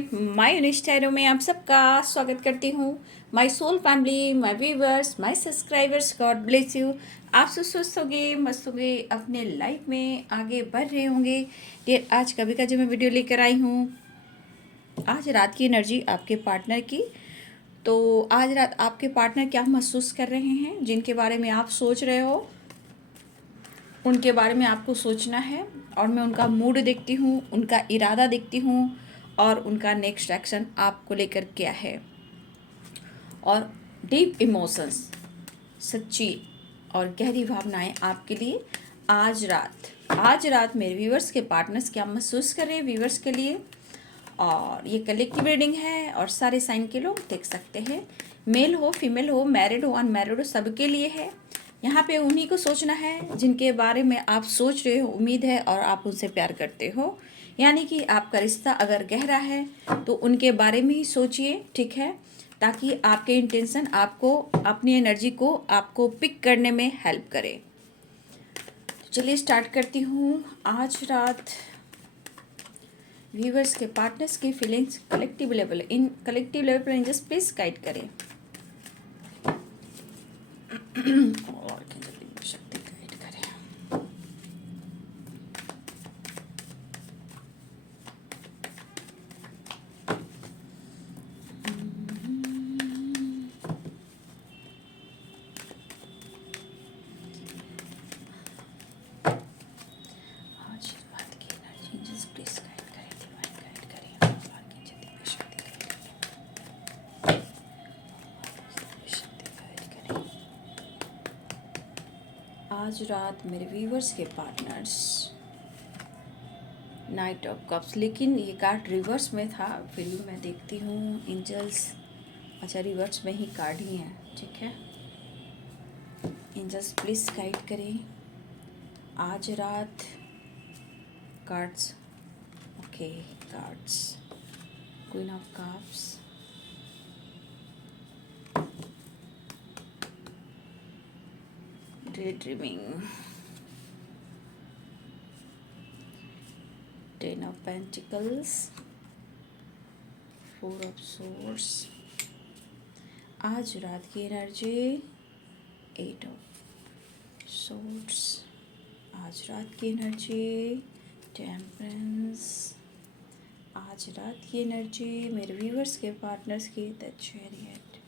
My Instagram में आप सबका स्वागत करती हूँ। My soul family, my viewers, my subscribers, God bless you. आप सब स्वस्थ होंगे, मस्त होंगे, अपने लाइफ में आगे बढ़ रहे होंगे। ये आज कभी का जो मैं वीडियो लेकर आई हूँ, आज रात की एनर्जी आपके पार्टनर की। तो आज रात आपके पार्टनर क्या महसूस कर रहे हैं, जिनके बारे में आप सोच रहे हो उनके बारे में आपको सोचना है। और मैं उनका मूड देखती हूँ, उनका इरादा देखती हूँ और उनका नेक्स्ट एक्शन आपको लेकर क्या है। और डीप इमोशंस, सच्ची और गहरी भावनाएं आपके लिए आज रात मेरे व्यूवर्स के पार्टनर्स क्या महसूस कर रहे हैं व्यूवर्स के लिए। और ये कलेक्टिव रीडिंग है और सारे साइन के लोग देख सकते हैं, मेल हो, फीमेल हो, मैरिड हो, अनमैरिड हो, सबके लिए है। यहाँ पे उन्हीं को सोचना है जिनके बारे में आप सोच रहे हो, उम्मीद है और आप उनसे प्यार करते हो। यानी कि आपका रिश्ता अगर गहरा है तो उनके बारे में ही सोचिए, ठीक है, ताकि आपके इंटेंशन आपको अपनी एनर्जी को आपको पिक करने में हेल्प करे। चलिए स्टार्ट करती हूँ। आज रात व्यूवर्स के पार्टनर्स की फीलिंग्स कलेक्टिव लेवल पर जस्ट प्लीज गाइड करें और शक्ति गाइड करें। आज रात की एनर्जी जस्ट प्लीज गाइड करें, डिवाइन गाइड करें, और की शक्ति गाइड करें। आज रात मेरे व्यूवर्स के पार्टनर्स नाइट ऑफ कप्स, लेकिन ये कार्ड रिवर्स में था, फिर भी मैं देखती हूँ एंजल्स। अच्छा, रिवर्स में ही कार्ड ही है, ठीक है। एंजल्स प्लीज गाइड करें आज रात। Cards, okay, cards, queen of cups, day dreaming, ten of pentacles, four of swords. आज रात की एनर्जी एट ऑफ सोर्ड्स। आज रात की एनर्जी टेम्परेंस। आज रात की एनर्जी मेरे व्यूवर्स के पार्टनर्स की द चैरियट।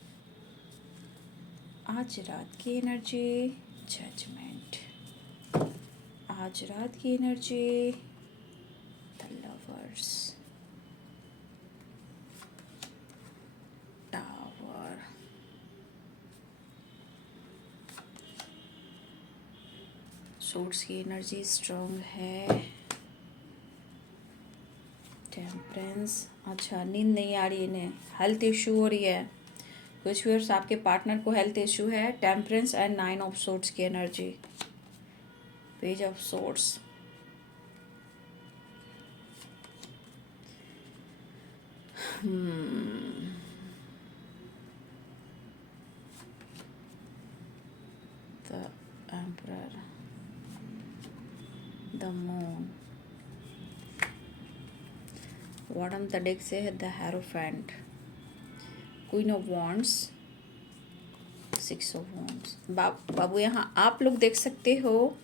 आज रात की एनर्जी जजमेंट। आज रात की energy the lovers, tower. Source की एनर्जी स्ट्रॉन्ग है, टेम्परेंस। अच्छा, नींद नहीं आ रही है, इन्हें हेल्थ इशू हो रही है, कुछ व्यूअर्स आपके पार्टनर को हेल्थ इशू है। Temperance and nine of swords की energy, page of swords. The emperor, the moon. Bottom the deck से है the hierophant, queen of wands, six of wands. बाबू यहाँ आप लोग देख सकते हो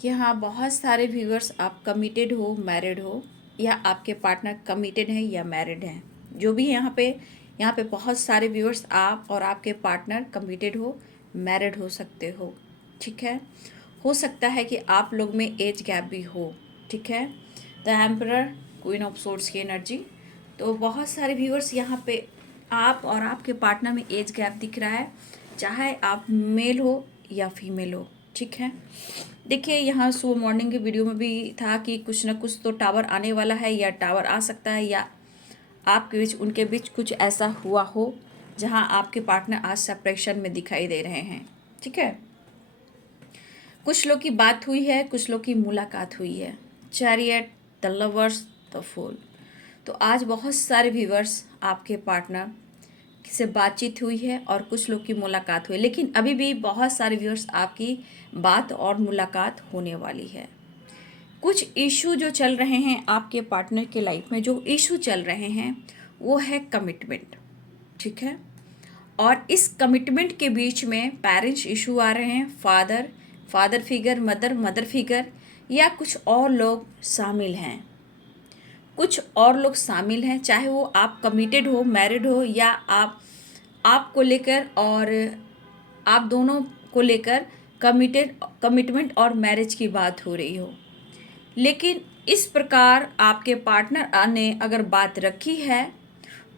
कि हाँ, बहुत सारे व्यूअर्स आप कमिटेड हो, मैरिड हो, या आपके पार्टनर कमिटेड हैं या मैरिड हैं। जो भी यहाँ पे बहुत सारे व्यूअर्स आप और आपके पार्टनर कमिटेड हो, मैरिड हो सकते हो, ठीक है। हो सकता है कि आप लोग में एज गैप भी हो, ठीक है। The emperor, queen of swords की एनर्जी। तो बहुत सारे व्यूअर्स यहाँ पे आप और आपके पार्टनर में एज गैप दिख रहा है, चाहे आप मेल हो या फीमेल हो, ठीक है। देखिए, यहाँ सुबह मॉर्निंग के वीडियो में भी था कि कुछ ना कुछ तो टावर आने वाला है, या टावर आ सकता है, या आपके बीच उनके बीच कुछ ऐसा हुआ हो जहाँ आपके पार्टनर आज सेपरेशन में दिखाई दे रहे हैं, ठीक है। कुछ लोग की बात हुई है, कुछ लोग की मुलाकात हुई है। Chariot, the lovers, the fool. तो आज बहुत सारे व्यूवर्स आपके पार्टनर से बातचीत हुई है और कुछ लोग की मुलाकात हुई, लेकिन अभी भी बहुत सारे व्यूअर्स आपकी बात और मुलाकात होने वाली है। कुछ इशू जो चल रहे हैं आपके पार्टनर के लाइफ में, जो इशू चल रहे हैं वो है कमिटमेंट, ठीक है। और इस कमिटमेंट के बीच में पेरेंट्स इशू आ रहे हैं, फादर फिगर, मदर फिगर, या कुछ और लोग शामिल हैं। कुछ और लोग शामिल हैं, चाहे वो आप कमिटेड हो, मैरिड हो, या आपको लेकर और आप दोनों को लेकर कमिटमेंट और मैरिज की बात हो रही हो। लेकिन इस प्रकार आपके पार्टनर ने अगर बात रखी है,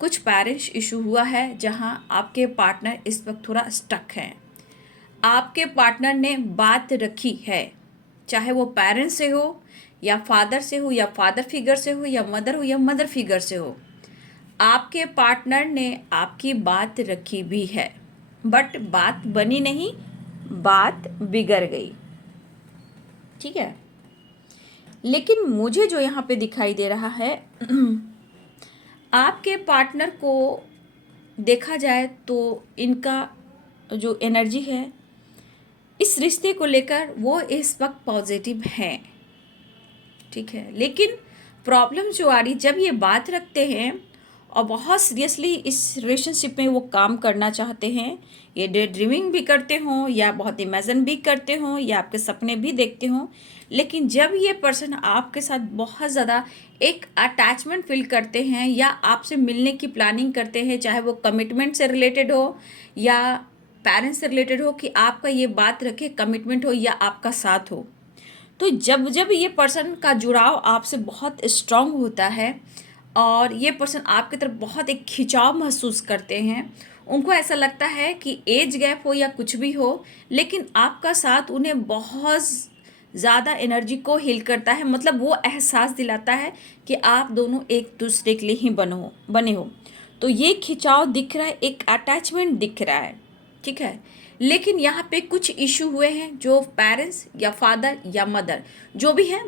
कुछ पेरेंट्स इशू हुआ है जहां आपके पार्टनर इस वक्त थोड़ा स्टक है। आपके पार्टनर ने बात रखी है, चाहे वो पेरेंट्स से हो या फादर से हो या फादर फिगर से हो या मदर फिगर से हो, आपके पार्टनर ने आपकी बात रखी भी है, बट बात बनी नहीं, बात बिगड़ गई, ठीक है। लेकिन मुझे जो यहाँ पे दिखाई दे रहा है आपके पार्टनर को देखा जाए तो इनका जो एनर्जी है इस रिश्ते को लेकर वो इस वक्त पॉजिटिव हैं, ठीक है। लेकिन प्रॉब्लम जो आ रही, जब ये बात रखते हैं और बहुत सीरियसली इस रिलेशनशिप में वो काम करना चाहते हैं, ये डे ड्रीमिंग भी करते हों या बहुत इमेजिन भी करते हों या आपके सपने भी देखते हों, लेकिन जब ये पर्सन आपके साथ बहुत ज़्यादा एक अटैचमेंट फील करते हैं या आपसे मिलने की प्लानिंग करते हैं, चाहे वो कमिटमेंट से रिलेटेड हो या पेरेंट्स से रिलेटेड हो, कि आपका ये बात रखे कमिटमेंट हो या आपका साथ हो, तो जब जब ये पर्सन का जुड़ाव आपसे बहुत स्ट्रांग होता है और ये पर्सन आपकी तरफ बहुत एक खिंचाव महसूस करते हैं, उनको ऐसा लगता है कि एज गैप हो या कुछ भी हो, लेकिन आपका साथ उन्हें बहुत ज़्यादा एनर्जी को हील करता है। मतलब वो एहसास दिलाता है कि आप दोनों एक दूसरे के लिए ही बने हो। तो ये खिंचाव दिख रहा है, एक अटैचमेंट दिख रहा है, ठीक है। लेकिन यहाँ पे कुछ इशू हुए हैं, जो पेरेंट्स या फादर या मदर जो भी हैं,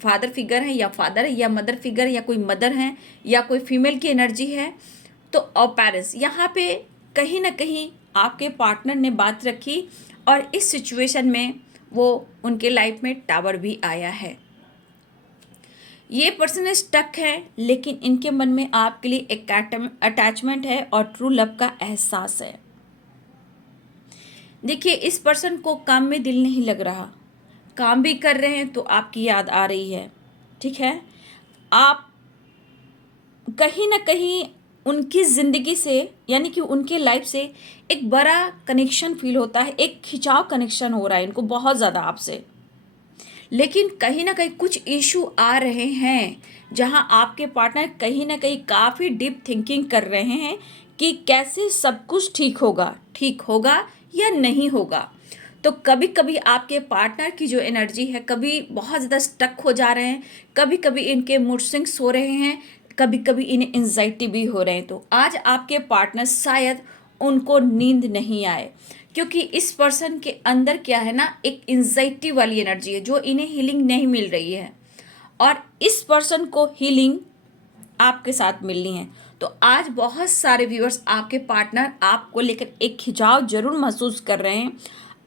फादर फिगर है या फादर है या मदर फिगर या कोई मदर है या कोई फीमेल की एनर्जी है, तो और पेरेंट्स, यहाँ पे कहीं ना कहीं आपके पार्टनर ने बात रखी और इस सिचुएशन में वो उनके लाइफ में टावर भी आया है। ये पर्सन स्टक है, लेकिन इनके मन में आपके लिए एक अटैचमेंट है और ट्रू लव का एहसास है। देखिए, इस पर्सन को काम में दिल नहीं लग रहा, काम भी कर रहे हैं तो आपकी याद आ रही है, ठीक है। आप कहीं ना कहीं उनकी ज़िंदगी से, यानी कि उनके लाइफ से एक बड़ा कनेक्शन फील होता है, एक खिंचाव कनेक्शन हो रहा है इनको बहुत ज़्यादा आपसे। लेकिन कहीं ना कहीं कुछ इशू आ रहे हैं जहां आपके पार्टनर कहीं ना कहीं काफ़ी डीप थिंकिंग कर रहे हैं कि कैसे सब कुछ ठीक होगा या नहीं होगा। तो कभी कभी आपके पार्टनर की जो एनर्जी है, कभी बहुत ज़्यादा स्टक हो जा रहे हैं, कभी कभी इनके मूड स्विंग्स हो रहे हैं, कभी कभी इन्हें एंजाइटी भी हो रहे हैं। तो आज आपके पार्टनर शायद उनको नींद नहीं आए, क्योंकि इस पर्सन के अंदर क्या है ना, एक एंजाइटी वाली एनर्जी है जो इन्हें हीलिंग नहीं मिल रही है, और इस पर्सन को हीलिंग आपके साथ मिलनी है। तो आज बहुत सारे व्यूअर्स, आपके पार्टनर आपको लेकर एक खिंचाव जरूर महसूस कर रहे हैं।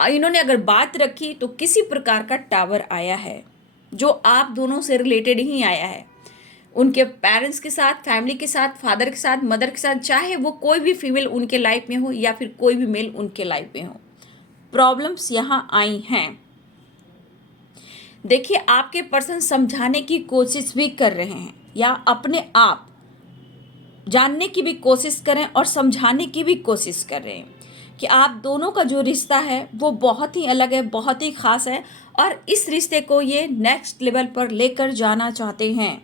इन्होंने अगर बात रखी तो किसी प्रकार का टावर आया है जो आप दोनों से रिलेटेड ही आया है, उनके पेरेंट्स के साथ, फैमिली के साथ, फादर के साथ, मदर के साथ, चाहे वो कोई भी फीमेल उनके लाइफ में हो या फिर कोई भी मेल उनके लाइफ में हो। प्रॉब्लम्स यहाँ आई हैं। देखिए, आपके पर्सन समझाने की कोशिश भी कर रहे हैं या अपने आप जानने की भी कोशिश करें और समझाने की भी कोशिश कर रहे हैं कि आप दोनों का जो रिश्ता है वो बहुत ही अलग है, बहुत ही ख़ास है, और इस रिश्ते को ये नेक्स्ट लेवल पर लेकर जाना चाहते हैं,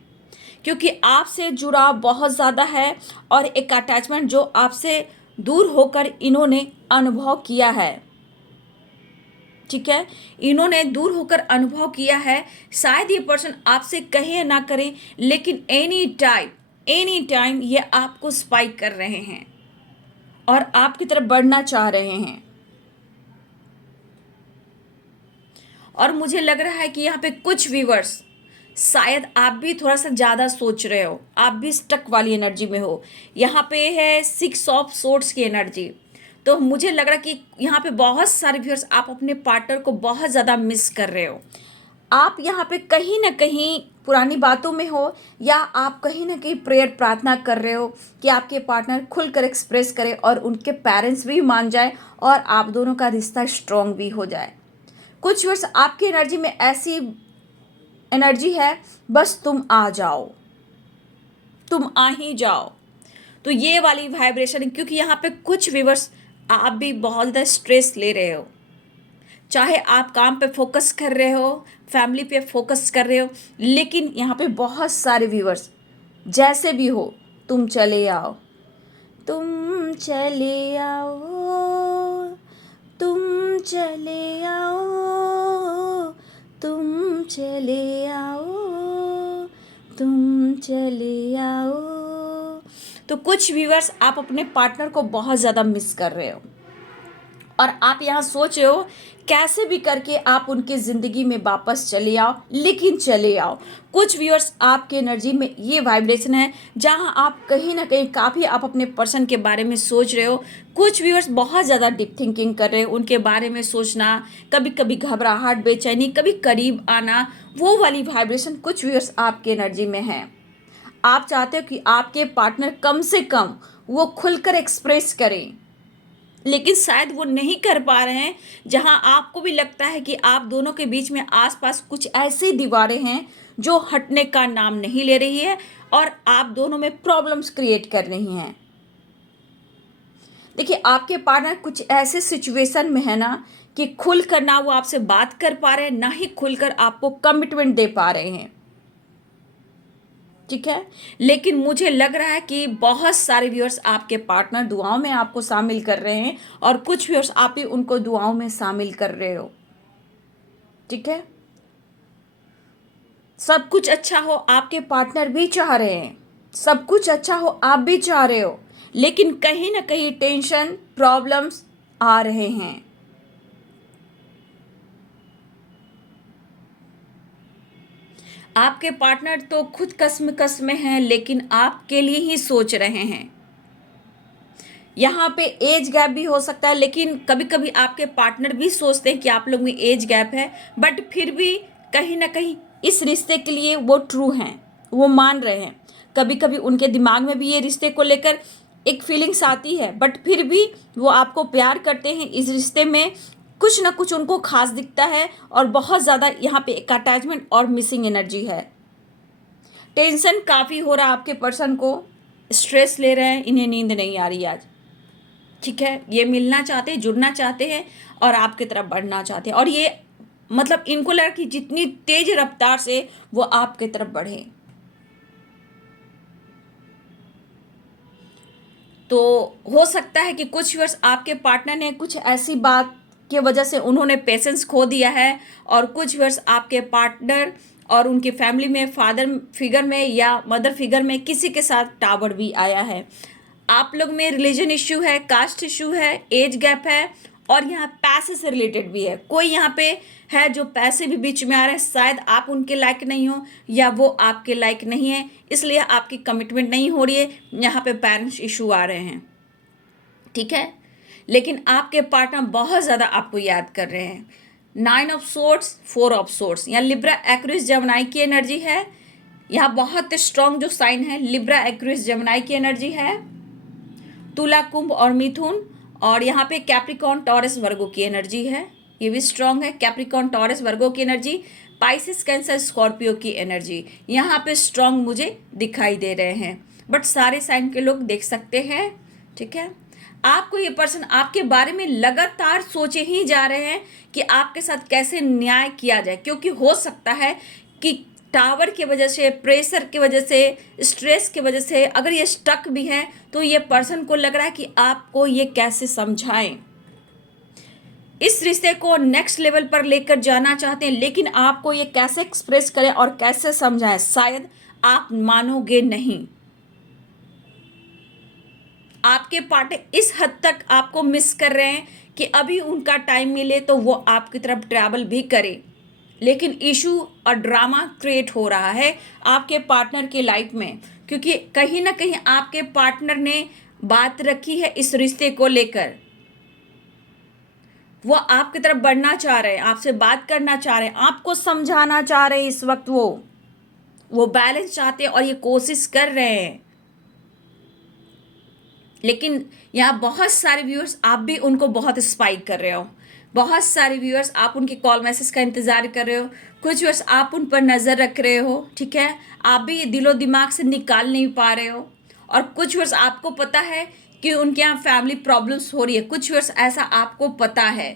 क्योंकि आपसे जुड़ाव बहुत ज़्यादा है और एक अटैचमेंट जो आपसे दूर होकर इन्होंने अनुभव किया है, ठीक है। इन्होंने दूर होकर अनुभव किया है। शायद ये पर्सन आपसे कहे ना करे, लेकिन एनी टाइम ये आपको स्पाइक कर रहे हैं और आपकी तरफ बढ़ना चाह रहे हैं। और मुझे लग रहा है कि यहाँ पे कुछ व्यूअर्स, शायद आप भी थोड़ा सा ज़्यादा सोच रहे हो, आप भी स्टक वाली एनर्जी में हो। यहाँ पे है 6 ऑफ सोर्ड्स की एनर्जी। तो मुझे लग रहा है कि यहाँ पे बहुत सारे व्यूअर्स, आप अपने पार्टनर को बहुत ज़्यादा मिस कर रहे हो। आप यहाँ पे कहीं ना कहीं पुरानी बातों में हो, या आप कहीं ना कहीं प्रेयर प्रार्थना कर रहे हो कि आपके पार्टनर खुलकर एक्सप्रेस करे और उनके पेरेंट्स भी मान जाए और आप दोनों का रिश्ता स्ट्रांग भी हो जाए। कुछ वर्ष आपकी एनर्जी में ऐसी एनर्जी है, बस तुम आ जाओ, तुम आ ही जाओ। तो ये वाली वाइब्रेशन है, क्योंकि यहाँ पे कुछ व्यूअर्स आप भी बहुत ज़्यादा स्ट्रेस ले रहे हो, चाहे आप काम पे फोकस कर रहे हो, फैमिली पे फोकस कर रहे हो, लेकिन यहाँ पे बहुत सारे व्यूअर्स जैसे भी हो, तुम चले आओ, तुम चले आओ, तुम चले आओ, तुम चले आओ, तुम चले आओ। तो कुछ व्यूअर्स आप अपने पार्टनर को बहुत ज़्यादा मिस कर रहे हो और आप यहाँ सोच रहे हो कैसे भी करके आप उनकी ज़िंदगी में वापस चले आओ, लेकिन चले आओ। कुछ व्यूअर्स आपके एनर्जी में ये वाइब्रेशन है जहाँ आप कहीं ना कहीं काफ़ी आप अपने पर्सन के बारे में सोच रहे हो। कुछ व्यूअर्स बहुत ज़्यादा डीप थिंकिंग कर रहे हो, उनके बारे में सोचना, कभी कभी घबराहट, बेचैनी, कभी करीब आना, वो वाली वाइब्रेशन कुछ व्यूअर्स आपके एनर्जी में है। आप चाहते हो कि आपके पार्टनर कम से कम वो खुलकर एक्सप्रेस करें, लेकिन शायद वो नहीं कर पा रहे हैं। जहां आपको भी लगता है कि आप दोनों के बीच में आसपास कुछ ऐसी दीवारें हैं जो हटने का नाम नहीं ले रही है और आप दोनों में प्रॉब्लम्स क्रिएट कर रही हैं। देखिए, आपके पार्टनर कुछ ऐसे सिचुएशन में है ना कि खुलकर ना वो आपसे बात कर पा रहे हैं, ना ही खुलकर आपको कमिटमेंट दे पा रहे हैं, ठीक है। लेकिन मुझे लग रहा है कि बहुत सारे व्यूअर्स आपके पार्टनर दुआओं में आपको शामिल कर रहे हैं और कुछ व्यूअर्स आप ही उनको दुआओं में शामिल कर रहे हो, ठीक है। सब कुछ अच्छा हो आपके पार्टनर भी चाह रहे हैं, सब कुछ अच्छा हो आप भी चाह रहे हो, लेकिन कहीं ना कहीं टेंशन, प्रॉब्लम्स आ रहे हैं। आपके पार्टनर तो खुद कस्म में हैं, लेकिन आपके लिए ही सोच रहे हैं। यहाँ पे एज गैप भी हो सकता है, लेकिन कभी कभी आपके पार्टनर भी सोचते हैं कि आप लोग में एज गैप है, बट फिर भी कहीं ना कहीं इस रिश्ते के लिए वो ट्रू हैं, वो मान रहे हैं। कभी कभी उनके दिमाग में भी ये रिश्ते को लेकर एक फीलिंग्स आती है, बट फिर भी वो आपको प्यार करते हैं। इस रिश्ते में कुछ ना कुछ उनको खास दिखता है और बहुत ज़्यादा यहाँ पे एक अटैचमेंट और मिसिंग एनर्जी है। टेंशन काफ़ी हो रहा है आपके पर्सन को, स्ट्रेस ले रहे हैं, इन्हें नींद नहीं आ रही आज, ठीक है। ये मिलना चाहते हैं, जुड़ना चाहते हैं और आपकी तरफ बढ़ना चाहते हैं, और ये मतलब इनको लगा कि जितनी तेज रफ्तार से वो आपकी तरफ बढ़े। तो हो सकता है कि कुछ वर्ष आपके पार्टनर ने कुछ ऐसी बात की वजह से उन्होंने पेशेंस खो दिया है, और कुछ वर्ष आपके पार्टनर और उनकी फैमिली में फादर फिगर में या मदर फिगर में किसी के साथ टावर भी आया है। आप लोग में रिलीजन इश्यू है, कास्ट इश्यू है, एज गैप है, और यहाँ पैसे से रिलेटेड भी है। कोई यहाँ पे है जो पैसे भी बीच में आ रहे हैं, शायद आप उनके लायक नहीं हो या वो आपके लायक नहीं है, इसलिए आपकी कमिटमेंट नहीं हो रही है। यहाँ पे पेरेंट्स इशू आ रहे हैं, ठीक है। लेकिन आपके पार्टनर बहुत ज़्यादा आपको याद कर रहे हैं। 9 ऑफ सोर्ड्स, 4 ऑफ सोर्ड्स, यहाँ लिब्रा एक्वेरियस जेमिनी की एनर्जी है। यहाँ बहुत स्ट्रॉन्ग जो साइन है लिब्रा एक्वेरियस जेमिनी की एनर्जी है, तुला, कुंभ और मिथुन, और यहाँ पे कैप्रिकॉर्न, टॉरस, वर्गो की एनर्जी है। ये भी स्ट्रॉन्ग है, कैप्रिकॉर्न, टॉरस, वर्गो की एनर्जी। पाइसिस, कैंसर, स्कॉर्पियो की एनर्जी यहाँ पे स्ट्रॉन्ग मुझे दिखाई दे रहे हैं, बट सारे साइन के लोग देख सकते हैं, ठीक है। आपको ये पर्सन आपके बारे में लगातार सोचे ही जा रहे हैं कि आपके साथ कैसे न्याय किया जाए, क्योंकि हो सकता है कि टावर की वजह से, प्रेशर की वजह से, स्ट्रेस की वजह से अगर ये स्टक भी है तो ये पर्सन को लग रहा है कि आपको ये कैसे समझाएं। इस रिश्ते को नेक्स्ट लेवल पर लेकर जाना चाहते हैं, लेकिन आपको ये कैसे एक्सप्रेस करें और कैसे समझाएं, शायद आप मानोगे नहीं। आपके पार्टनर इस हद तक आपको मिस कर रहे हैं कि अभी उनका टाइम मिले तो वो आपकी तरफ ट्रैवल भी करे, लेकिन इशू और ड्रामा क्रिएट हो रहा है आपके पार्टनर के लाइफ में, क्योंकि कहीं ना कहीं आपके पार्टनर ने बात रखी है इस रिश्ते को लेकर। वो आपकी तरफ बढ़ना चाह रहे हैं, आपसे बात करना चाह रहे हैं, आपको समझाना चाह रहे हैं। इस वक्त वो बैलेंस चाहते हैं और ये कोशिश कर रहे हैं। लेकिन यहाँ बहुत सारे व्यूअर्स, आप भी उनको बहुत स्पाइक कर रहे हो। बहुत सारे व्यूअर्स, आप उनके कॉल मैसेज का इंतज़ार कर रहे हो। कुछ व्यूअर्स, आप उन पर नज़र रख रहे हो, ठीक है। आप भी ये दिलो दिमाग से निकाल नहीं पा रहे हो। और कुछ व्यूअर्स, आपको पता है कि उनके यहाँ फैमिली प्रॉब्लम्स हो रही है। कुछ व्यूअर्स, ऐसा आपको पता है।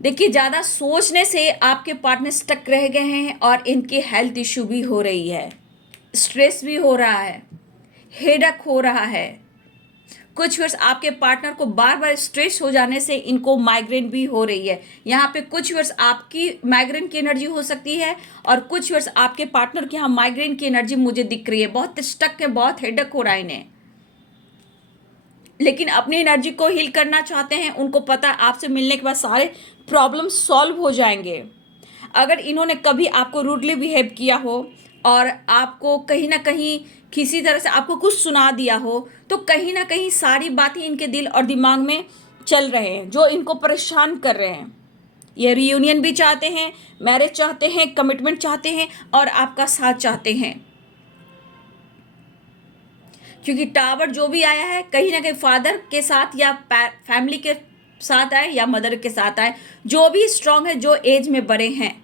देखिए, ज़्यादा सोचने से आपके पार्टनर स्टक रह गए हैं और इनकी हेल्थ इशू भी हो रही है, स्ट्रेस भी हो रहा है, हेडेक हो रहा है। कुछ वर्ष आपके पार्टनर को बार बार स्ट्रेस हो जाने से इनको माइग्रेन भी हो रही है। यहाँ पे कुछ वर्ष आपकी माइग्रेन की एनर्जी हो सकती है और कुछ वर्ष आपके पार्टनर के यहाँ माइग्रेन की एनर्जी मुझे दिख रही है। बहुत स्टक है, बहुत हेडेक हो रहा है इन्हें, लेकिन अपनी एनर्जी को हील करना चाहते हैं। उनको पता है आपसे मिलने के बाद सारे प्रॉब्लम सॉल्व हो जाएंगे। अगर इन्होंने कभी आपको रूडली बिहेव किया हो और आपको कहीं ना कहीं किसी तरह से आपको कुछ सुना दिया हो, तो कहीं ना कहीं सारी बातें इनके दिल और दिमाग में चल रहे हैं, जो इनको परेशान कर रहे हैं। ये रियूनियन भी चाहते हैं, मैरिज चाहते हैं, कमिटमेंट चाहते हैं और आपका साथ चाहते हैं। क्योंकि टावर जो भी आया है, कहीं ना कहीं फादर के साथ या फैमिली के साथ आए या मदर के साथ आए, जो भी स्ट्रांग है, जो एज में बड़े हैं,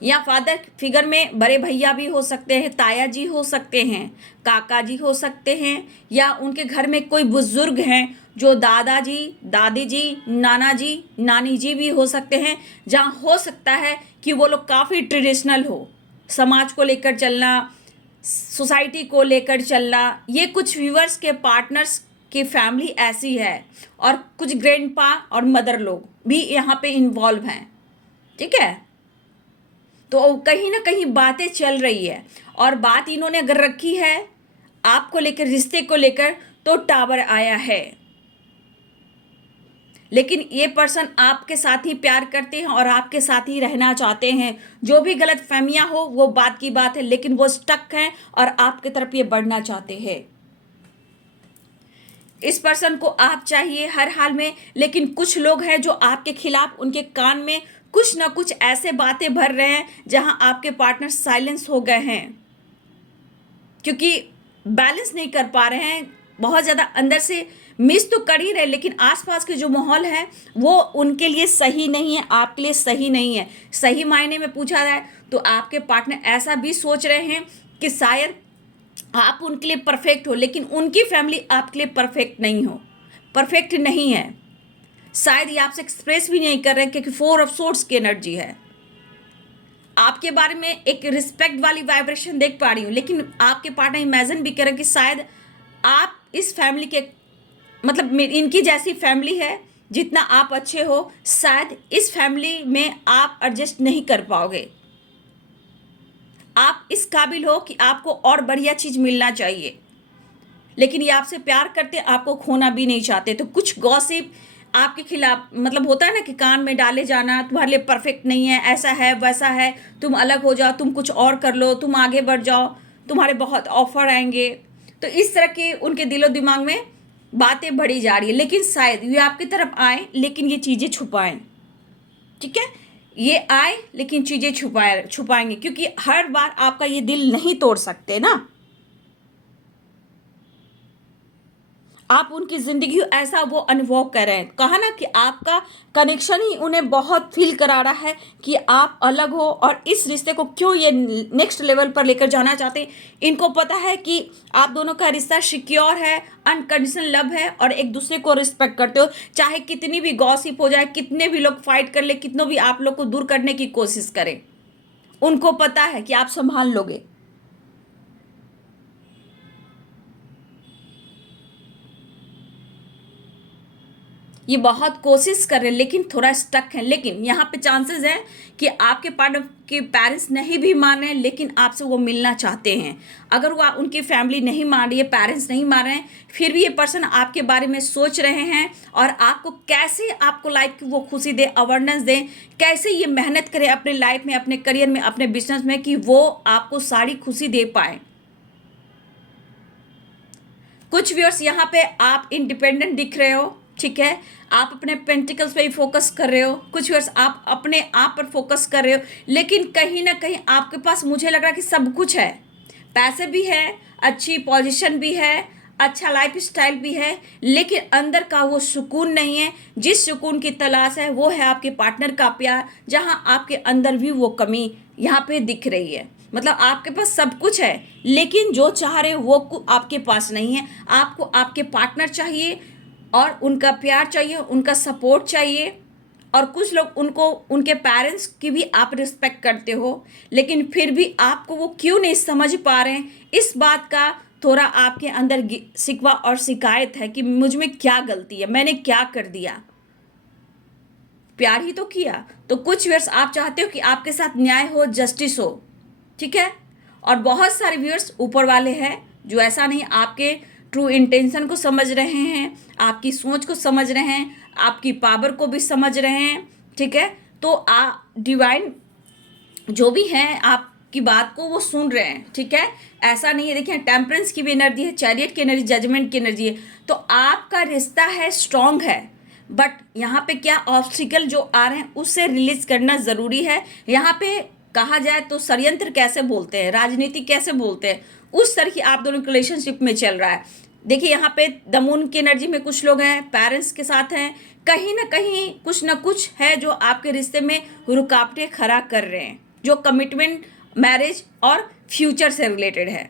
या फादर फिगर में बड़े भैया भी हो सकते हैं, ताया जी हो सकते हैं, काका जी हो सकते हैं, या उनके घर में कोई बुजुर्ग हैं जो दादाजी, दादी जी, नाना जी, नानी जी भी हो सकते हैं। जहाँ हो सकता है कि वो लोग काफ़ी ट्रेडिशनल हो, समाज को लेकर चलना, सोसाइटी को लेकर चलना। ये कुछ व्यूअर्स के पार्टनर्स की फैमिली ऐसी है और कुछ ग्रैंडपा और मदर लोग भी यहाँ पे इन्वॉल्व हैं, ठीक है। तो कहीं ना कहीं बातें चल रही है और बात इन्होंने अगर रखी है आपको लेकर, रिश्ते को लेकर, तो टावर आया है। लेकिन ये पर्सन आपके साथ ही प्यार करते हैं और आपके साथ ही रहना चाहते हैं। जो भी गलत फहमियां हो वो बात की बात है, लेकिन वो स्टक हैं और आपकी तरफ ये बढ़ना चाहते हैं। इस पर्सन को आप चाहिए हर हाल में, लेकिन कुछ लोग हैं जो आपके खिलाफ, उनके कान में कुछ ना कुछ ऐसे बातें भर रहे हैं जहां आपके पार्टनर साइलेंस हो गए हैं, क्योंकि बैलेंस नहीं कर पा रहे हैं। बहुत ज़्यादा अंदर से मिस तो कर ही रहे, लेकिन आसपास के जो माहौल है वो उनके लिए सही नहीं है, आपके लिए सही नहीं है। सही मायने में पूछा जाए तो आपके पार्टनर ऐसा भी सोच रहे हैं कि शायद आप उनके लिए परफेक्ट हो, लेकिन उनकी फैमिली आपके लिए परफेक्ट नहीं हो, परफेक्ट नहीं है। शायद ये आपसे एक्सप्रेस भी नहीं कर रहे, क्योंकि 4 ऑफ सोर्ड्स की एनर्जी है। आपके बारे में एक रिस्पेक्ट वाली वाइब्रेशन देख पा रही हूँ, लेकिन आपके पार्टनर इमेजिन भी कर रहे कि शायद आप इस फैमिली के, मतलब इनकी जैसी फैमिली है, जितना आप अच्छे हो, शायद इस फैमिली में आप एडजस्ट नहीं कर पाओगे। आप इस काबिल हो कि आपको और बढ़िया चीज़ मिलना चाहिए, लेकिन ये आपसे प्यार करते, आपको खोना भी नहीं चाहते। तो कुछ गॉसिप आपके खिलाफ, मतलब होता है ना कि कान में डाले जाना, तुम्हारे लिए परफेक्ट नहीं है, ऐसा है, वैसा है, तुम अलग हो जाओ, तुम कुछ और कर लो, तुम आगे बढ़ जाओ, तुम्हारे बहुत ऑफर आएंगे। तो इस तरह के उनके दिलो दिमाग में बातें बढ़ी जा रही है, लेकिन शायद ये आपकी तरफ आए लेकिन ये चीज़ें छुपाएं, ठीक है। ये आए लेकिन चीज़ें छुपाएंगे, क्योंकि हर बार आपका ये दिल नहीं तोड़ सकते ना। आप उनकी ज़िंदगी ऐसा वो अनुभव कर रहे हैं। कहा ना कि आपका कनेक्शन ही उन्हें बहुत फील करा रहा है कि आप अलग हो, और इस रिश्ते को क्यों ये नेक्स्ट लेवल पर लेकर जाना चाहते हैं। इनको पता है कि आप दोनों का रिश्ता सिक्योर है, अनकंडीशनल लव है और एक दूसरे को रिस्पेक्ट करते हो। चाहे कितनी भी गॉसिप हो जाए, कितने भी लोग फाइट कर ले, कितनों भी आप लोग को दूर करने की कोशिश करें, उनको पता है कि आप संभाल लोगे। ये बहुत कोशिश कर रहे हैं लेकिन थोड़ा स्टक है। लेकिन यहाँ पे चांसेस हैं कि आपके पार्टनर के पेरेंट्स नहीं भी मान रहे हैं, लेकिन आपसे वो मिलना चाहते हैं। अगर वो उनकी फैमिली नहीं मान रही है, पेरेंट्स नहीं मान रहे हैं, फिर भी ये पर्सन आपके बारे में सोच रहे हैं और आपको कैसे, आपको लाइफ की वो खुशी दे, अवेयरनेस दें, कैसे ये मेहनत करें अपने लाइफ में, अपने करियर में, अपने बिजनेस में, कि वो आपको सारी खुशी दे पाए। कुछ व्यूअर्स यहाँ पे आप इंडिपेंडेंट दिख रहे हो, ठीक है। आप अपने पेंटिकल्स पे ही फोकस कर रहे हो, कुछ व्यूअर्स आप अपने आप पर फोकस कर रहे हो, लेकिन कहीं ना कहीं आपके पास मुझे लग रहा है कि सब कुछ है, पैसे भी है, अच्छी पोजीशन भी है, अच्छा लाइफ स्टाइल भी है, लेकिन अंदर का वो सुकून नहीं है। जिस सुकून की तलाश है वो है आपके पार्टनर का प्यार, जहाँ आपके अंदर भी वो कमी यहाँ पे दिख रही है। मतलब आपके पास सब कुछ है, लेकिन जो चाह रहे हो वो आपके पास नहीं है। आपको आपके पार्टनर चाहिए और उनका प्यार चाहिए, उनका सपोर्ट चाहिए। और कुछ लोग उनको, उनके पेरेंट्स की भी आप रिस्पेक्ट करते हो, लेकिन फिर भी आपको वो क्यों नहीं समझ पा रहे हैं, इस बात का थोड़ा आपके अंदर शिकवा और शिकायत है कि मुझ में क्या गलती है, मैंने क्या कर दिया। प्यार ही तो किया, तो कुछ व्यूअर्स आप चाहते हो कि आपके साथ न्याय हो, जस्टिस हो, ठीक है। और बहुत सारे व्यूअर्स ऊपर वाले हैं जो ऐसा नहीं, आपके ट्रू इंटेंशन को समझ रहे हैं, आपकी सोच को समझ रहे हैं, आपकी पावर को भी समझ रहे हैं, ठीक है। तो डिवाइन जो भी हैं आपकी बात को वो सुन रहे हैं, ठीक है। ऐसा नहीं है, देखिए टेम्परेंस की भी एनर्जी है, चैरियट की एनर्जी, जजमेंट की एनर्जी है। तो आपका रिश्ता है, स्ट्रांग है, बट यहाँ पे क्या ऑब्स्टिकल जो आ रहे हैं उससे रिलीज करना ज़रूरी है। यहाँ पे कहा जाए तो षड्यंत्र कैसे बोलते हैं, राजनीति कैसे बोलते हैं, उस तरह की आप दोनों के रिलेशनशिप में चल रहा है। देखिए यहाँ पे द मून की एनर्जी में कुछ लोग हैं, पेरेंट्स के साथ हैं, कहीं ना कहीं कुछ ना कुछ है जो आपके रिश्ते में रुकावटें खड़ा कर रहे हैं, जो कमिटमेंट, मैरिज और फ्यूचर से रिलेटेड है,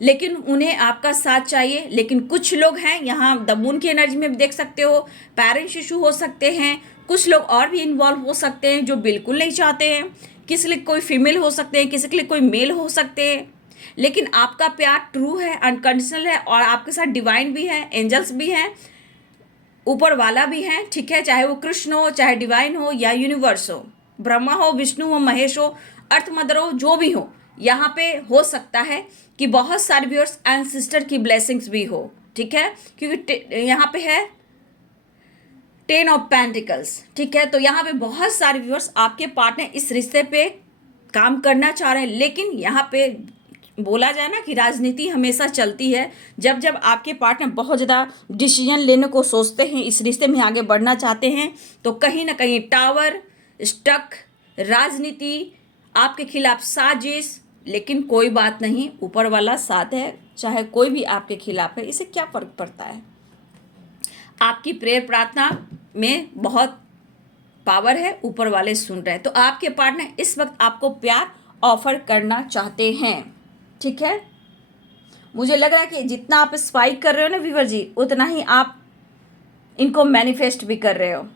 लेकिन उन्हें आपका साथ चाहिए। लेकिन कुछ लोग हैं यहाँ द मून की एनर्जी में भी देख सकते हो, पेरेंट्स इशू हो सकते हैं, कुछ लोग और भी इन्वॉल्व हो सकते हैं जो बिल्कुल नहीं चाहते हैं। किसी लिए कोई फीमेल हो सकते हैं, किसी के लिए कोई मेल हो सकते हैं, लेकिन आपका प्यार ट्रू है, अनकंडीशनल है, और आपके साथ डिवाइन भी है, एंजल्स भी हैं, ऊपर वाला भी है, ठीक है। चाहे वो कृष्ण हो, चाहे डिवाइन हो, या यूनिवर्स हो, ब्रह्मा हो, विष्णु हो, महेश हो, अर्थ मदर हो, जो भी हो, यहाँ पे हो सकता है कि बहुत सारे व्यूअर्स एंड सिस्टर की ब्लेसिंग्स भी हो, ठीक है। क्योंकि यहाँ पे है 10 ऑफ पेंटिकल्स, ठीक है। तो यहाँ पे बहुत सारे व्यूअर्स आपके पार्टनर इस रिश्ते पे काम करना चाह रहे हैं, लेकिन यहाँ पे बोला जाए ना कि राजनीति हमेशा चलती है। जब जब आपके पार्टनर बहुत ज़्यादा डिसीजन लेने को सोचते हैं, इस रिश्ते में आगे बढ़ना चाहते हैं, तो कहीं ना कहीं टावर, स्टक, राजनीति, आपके खिलाफ साजिश। लेकिन कोई बात नहीं, ऊपर वाला साथ है, चाहे कोई भी आपके खिलाफ है, इसे क्या फ़र्क पड़ता है। आपकी प्रेयर प्रार्थना में बहुत पावर है, ऊपर वाले सुन रहे हैं। तो आपके पार्टनर इस वक्त आपको प्यार ऑफर करना चाहते हैं, ठीक है। मुझे लग रहा है कि जितना आप स्पाइक कर रहे हो ना व्यूअर जी, उतना ही आप इनको मैनिफेस्ट भी कर रहे हो।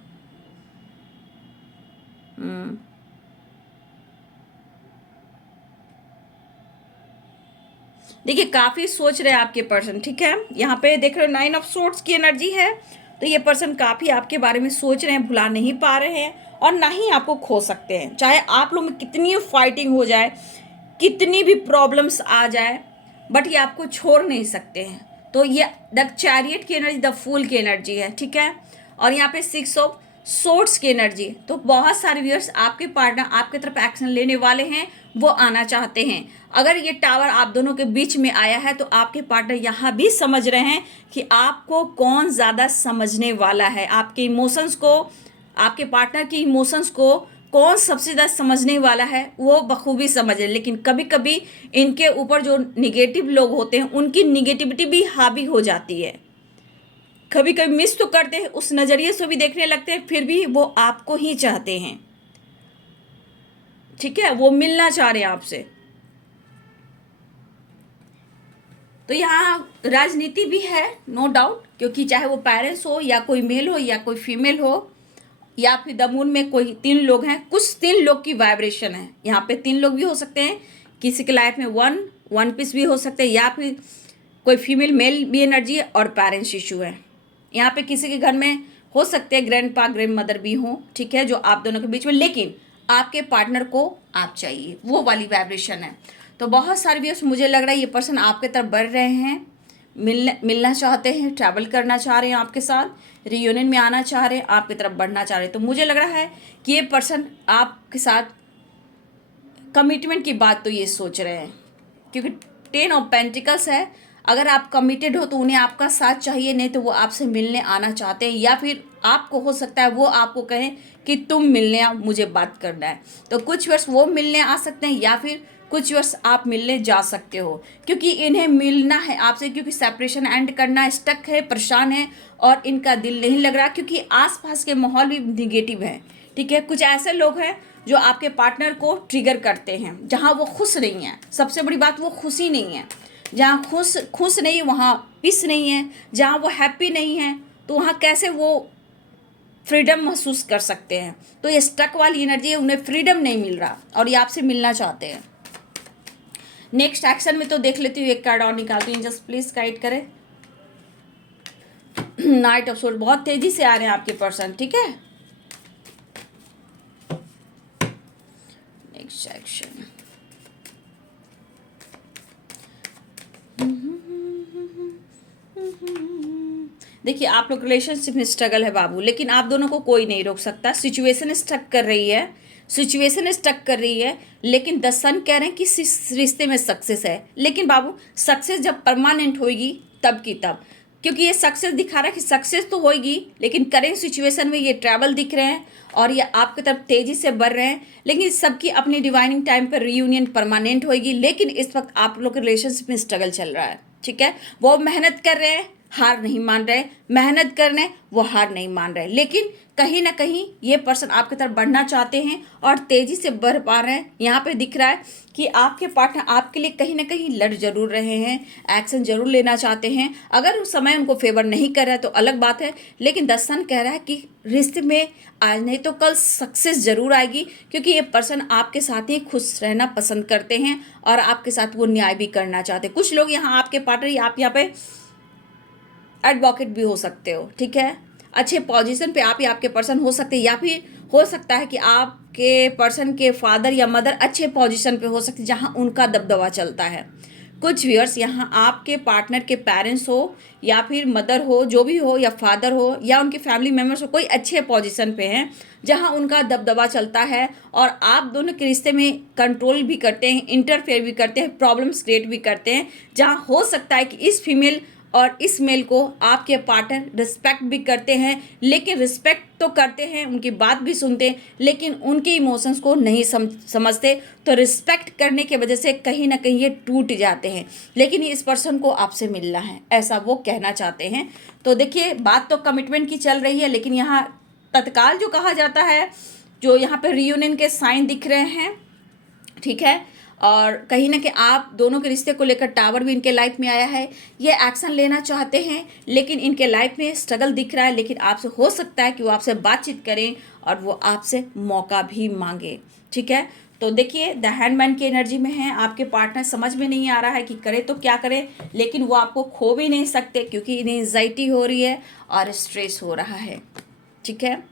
देखिए काफ़ी सोच रहे हैं आपके पर्सन, ठीक है। यहाँ पे देख रहे हो 9 ऑफ सोर्ड्स की एनर्जी है, तो ये पर्सन काफ़ी आपके बारे में सोच रहे हैं, भुला नहीं पा रहे हैं, और ना ही आपको खो सकते हैं। चाहे आप लोग में कितनी फाइटिंग हो जाए, कितनी भी प्रॉब्लम्स आ जाए, बट ये आपको छोड़ नहीं सकते हैं। तो ये द चैरियट की एनर्जी, द फूल की एनर्जी है, ठीक है। और यहाँ पे 6 ऑफ सोर्ड्स की एनर्जी। तो बहुत सारे व्यूअर्स आपके पार्टनर आपकी तरफ एक्शन लेने वाले हैं, वो आना चाहते हैं। अगर ये टावर आप दोनों के बीच में आया है, तो आपके पार्टनर यहाँ भी समझ रहे हैं कि आपको कौन ज़्यादा समझने वाला है, आपके इमोशंस को, आपके पार्टनर की इमोशंस को कौन सबसे ज़्यादा समझने वाला है, वो बखूबी समझ है। लेकिन कभी कभी इनके ऊपर जो निगेटिव लोग होते हैं, उनकी निगेटिविटी भी हावी हो जाती है, कभी कभी मिस तो करते हैं, उस नज़रिए से भी देखने लगते हैं, फिर भी वो आपको ही चाहते हैं, ठीक है। वो मिलना चाह रहे हैं आपसे। तो यहाँ राजनीति भी है, नो डाउट, क्योंकि चाहे वो पेरेंट्स हो, या कोई मेल हो, या कोई फीमेल हो, या फिर द मून में कोई 3 लोग हैं, कुछ 3 लोग की वाइब्रेशन है। यहाँ पे 3 लोग भी हो सकते हैं, किसी के लाइफ में वन पीस भी हो सकते हैं, या फिर कोई फीमेल मेल भी एनर्जी है, और पेरेंट्स इशू है। यहाँ पे किसी के घर में हो सकते हैं ग्रैंड पा, ग्रैंड मदर भी हों, ठीक है, जो आप दोनों के बीच में, लेकिन आपके पार्टनर को आप चाहिए, वो वाली वाइब्रेशन है। तो बहुत सारे व्यूअर्स, मुझे लग रहा है ये पर्सन आपके तरफ बढ़ रहे हैं, मिलना चाहते हैं, ट्रैवल करना चाह रहे हैं आपके साथ, रियूनियन में आना चाह रहे हैं, आपकी तरफ बढ़ना चाह रहे हैं। तो मुझे लग रहा है कि ये पर्सन आपके साथ कमिटमेंट की बात तो ये सोच रहे हैं, क्योंकि 10 ऑफ पेंटिकल्स है, अगर आप कमिटेड हो तो उन्हें आपका साथ चाहिए, नहीं तो वो आपसे मिलने आना चाहते हैं, या फिर आपको हो सकता है वो आपको कहें कि तुम मिलने आओ, मुझे बात करना है। तो कुछ वर्ष वो मिलने आ सकते हैं या फिर कुछ वर्ष आप मिलने जा सकते हो, क्योंकि इन्हें मिलना है आपसे, क्योंकि सेपरेशन एंड करना, स्टक है, परेशान है और इनका दिल नहीं लग रहा, क्योंकि आसपास के माहौल भी निगेटिव है। ठीक है, कुछ ऐसे लोग हैं जो आपके पार्टनर को ट्रिगर करते हैं, जहाँ वो खुश नहीं है। सबसे बड़ी बात, वो खुशी नहीं है। जहाँ खुश नहीं, वहाँ पीस नहीं है। जहाँ वो हैप्पी नहीं है, तो वहाँ कैसे वो फ्रीडम महसूस कर सकते हैं। तो ये स्टक वाली एनर्जी है, उन्हें फ्रीडम नहीं मिल रहा और ये आपसे मिलना चाहते हैं। नेक्स्ट एक्शन में तो देख लेती हूँ, एक कार्ड और निकालती हूँ, जस्ट प्लीज गाइड करें। नाइट ऑफ सोर्ड, बहुत तेजी से आ रहे हैं आपके पर्सन। ठीक है, नेक्स्ट एक्शन। देखिए, आप लोग रिलेशनशिप में स्ट्रगल है बाबू, लेकिन आप दोनों को कोई नहीं रोक सकता। सिचुएशन स्टक कर रही है, सिचुएशन स्टक कर रही है, लेकिन द सन कह रहे हैं कि इस रिश्ते में सक्सेस है। लेकिन बाबू, सक्सेस जब परमानेंट होगी तब की तब, क्योंकि ये सक्सेस दिखा रहा है कि सक्सेस तो होगी, लेकिन करेंट सिचुएशन में ये ट्रैवल दिख रहे हैं और ये आपकी तरफ तेजी से बढ़ रहे हैं। लेकिन सबकी अपनी डिवाइनिंग टाइम पर रीयूनियन परमानेंट होगी, लेकिन इस वक्त आप लोग के रिलेशनशिप में स्ट्रगल चल रहा है। ठीक है, वो मेहनत कर रहे हैं, हार नहीं मान रहे, मेहनत करने वो हार नहीं मान रहे, लेकिन कहीं ना कहीं ये पर्सन आपकी तरफ बढ़ना चाहते हैं और तेजी से बढ़ पा रहे हैं। यहाँ पे दिख रहा है कि आपके पार्टनर आपके लिए कहीं ना कहीं लड़ जरूर रहे हैं, एक्शन जरूर लेना चाहते हैं। अगर उस समय उनको फेवर नहीं कर रहा है तो अलग बात है, लेकिन द सन कह रहा है कि रिश्ते में आज नहीं तो कल सक्सेस जरूर आएगी, क्योंकि ये पर्सन आपके साथ ही खुश रहना पसंद करते हैं और आपके साथ वो न्याय भी करना चाहते हैं। कुछ लोग यहाँ आपके पार्टनर, आप यहाँ पे एडवोकेट भी हो सकते हो। ठीक है, अच्छे पोजीशन पे आप या आपके पर्सन हो सकते हैं, या फिर हो सकता है कि आपके पर्सन के फादर या मदर अच्छे पोजीशन पे हो सकते हैं जहां उनका दबदबा चलता है। कुछ व्यूअर्स यहाँ आपके पार्टनर के पेरेंट्स हो या फिर मदर हो, जो भी हो, या फादर हो या उनके फैमिली मेम्बर्स हो, कोई अच्छे पोजीशन पे हैं जहाँ उनका दबदबा चलता है और आप दोनों के रिश्ते में कंट्रोल भी करते हैं, इंटरफेयर भी करते हैं, प्रॉब्लम्स क्रिएट भी करते हैं। जहाँ हो सकता है कि इस फीमेल और इस मेल को आपके पार्टनर रिस्पेक्ट भी करते हैं, लेकिन रिस्पेक्ट तो करते हैं, उनकी बात भी सुनते हैं, लेकिन उनके इमोशंस को नहीं समझते। तो रिस्पेक्ट करने की वजह से कहीं ना कहीं ये टूट जाते हैं, लेकिन इस पर्सन को आपसे मिलना है, ऐसा वो कहना चाहते हैं। तो देखिए, बात तो कमिटमेंट की चल रही है, लेकिन यहाँ तत्काल जो कहा जाता है, जो यहाँ पे रियूनियन के साइन दिख रहे हैं। ठीक है, और कहीं ना कहीं आप दोनों के रिश्ते को लेकर टावर भी इनके लाइफ में आया है। ये एक्शन लेना चाहते हैं, लेकिन इनके लाइफ में स्ट्रगल दिख रहा है, लेकिन आपसे हो सकता है कि वो आपसे बातचीत करें और वो आपसे मौका भी मांगे। ठीक है, तो देखिए, द हैंडमैन की एनर्जी में है आपके पार्टनर। समझ में नहीं आ रहा है कि करे तो क्या करे, लेकिन वो आपको खो भी नहीं सकते, क्योंकि इन्हें एंजाइटी हो रही है और स्ट्रेस हो रहा है। ठीक है,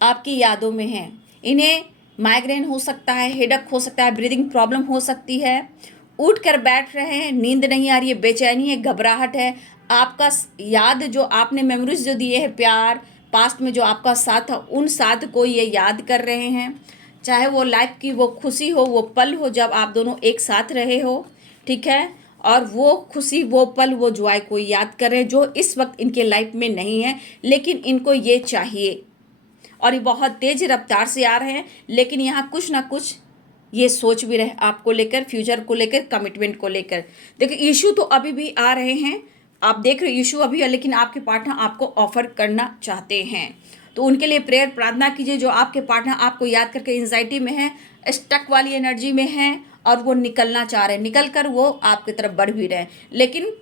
आपकी यादों में है, इन्हें माइग्रेन हो सकता है, हेडक हो सकता है, ब्रीदिंग प्रॉब्लम हो सकती है, उठ कर बैठ रहे हैं, नींद नहीं आ रही है, बेचैनी है, घबराहट है। आपका याद जो आपने मेमोरीज जो दिए हैं, प्यार पास्ट में जो आपका साथ था, उन साथ को ये याद कर रहे हैं। चाहे वो लाइफ की वो खुशी हो, वो पल हो जब आप दोनों एक साथ रहे हो। ठीक है, और वो खुशी, वो पल, वो जॉय को याद कर रहे हैं, जो इस वक्त इनके लाइफ में नहीं है, लेकिन इनको ये चाहिए और ये बहुत तेज रफ्तार से आ रहे हैं। लेकिन यहाँ कुछ ना कुछ ये सोच भी रहे आपको लेकर, फ्यूचर को लेकर, कमिटमेंट को लेकर। देखिए, इशू तो अभी भी आ रहे हैं, आप देख रहे हो इशू अभी है, लेकिन आपके पार्टनर आपको ऑफर करना चाहते हैं। तो उनके लिए प्रेयर प्रार्थना कीजिए, जो आपके पार्टनर आपको याद करके एंजाइटी में है, स्टक वाली एनर्जी में है और वो निकलना चाह रहे हैं, निकल कर वो आपकी तरफ बढ़ भी रहे हैं, लेकिन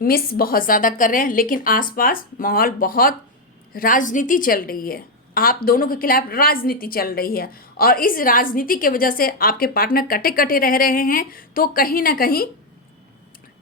मिस बहुत ज़्यादा कर रहे हैं। लेकिन आसपास माहौल बहुत राजनीति चल रही है, आप दोनों के खिलाफ राजनीति चल रही है, और इस राजनीति की वजह से आपके पार्टनर कटे कटे रह रहे हैं। तो कहीं ना कहीं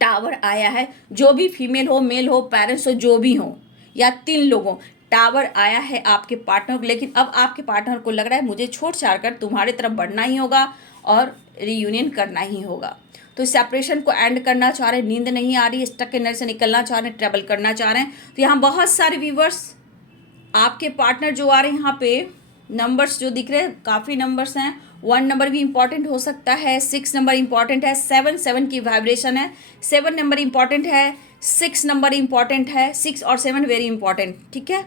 टावर आया है, जो भी फीमेल हो, मेल हो, पेरेंट्स हो, जो भी हो, या 3 लोगों, टावर आया है आपके पार्टनर को। लेकिन अब आपके पार्टनर को लग रहा है मुझे छोड़ छाड़ कर तुम्हारी तरफ बढ़ना ही होगा और रीयूनियन करना ही होगा। तो सेपरेशन को एंड करना चाह रहे हैं, नींद नहीं आ रही है, स्टक एनर्जी से निकलना चाह रहे हैं, ट्रैवल करना चाह रहे हैं। तो यहाँ बहुत सारे व्यूवर्स आपके पार्टनर जो आ रहे हैं, यहाँ पे नंबर्स जो दिख रहे हैं, काफ़ी नंबर्स हैं, 1 नंबर भी इंपॉर्टेंट हो सकता है, 6 नंबर इंपॉर्टेंट है, 7 की वाइब्रेशन है, 7 नंबर इंपॉर्टेंट है, 6 नंबर इंपॉर्टेंट है, 6 और 7 वेरी इंपॉर्टेंट, ठीक है।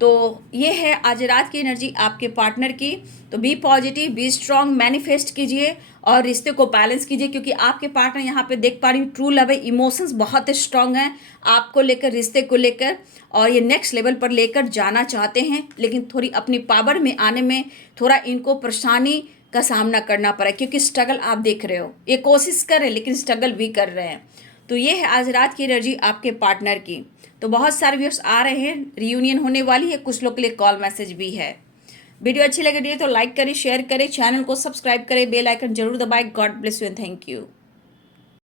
तो ये है आज रात की एनर्जी आपके पार्टनर की। तो be positive, be strong, manifest कीजिए और रिश्ते को बैलेंस कीजिए, क्योंकि आपके पार्टनर यहाँ पे देख पा रही हूँ ट्रू लव है, इमोशंस बहुत स्ट्रांग हैं आपको लेकर, रिश्ते को लेकर, और ये नेक्स्ट लेवल पर लेकर जाना चाहते हैं, लेकिन थोड़ी अपनी पावर में आने में थोड़ा इनको परेशानी का सामना करना पड़ा, क्योंकि स्ट्रगल आप देख रहे हो, ये कोशिश कर रहे हैं लेकिन स्ट्रगल भी कर रहे हैं। तो ये है आज रात की एनर्जी आपके पार्टनर की। तो बहुत सारे व्यूअर्स आ रहे हैं, रियूनियन होने वाली है, कुछ लोग के लिए कॉल मैसेज भी है। वीडियो अच्छी लगे तो लाइक करें, शेयर करें, चैनल को सब्सक्राइब करें, बेल आइकन जरूर दबाएं। God bless you and thank you.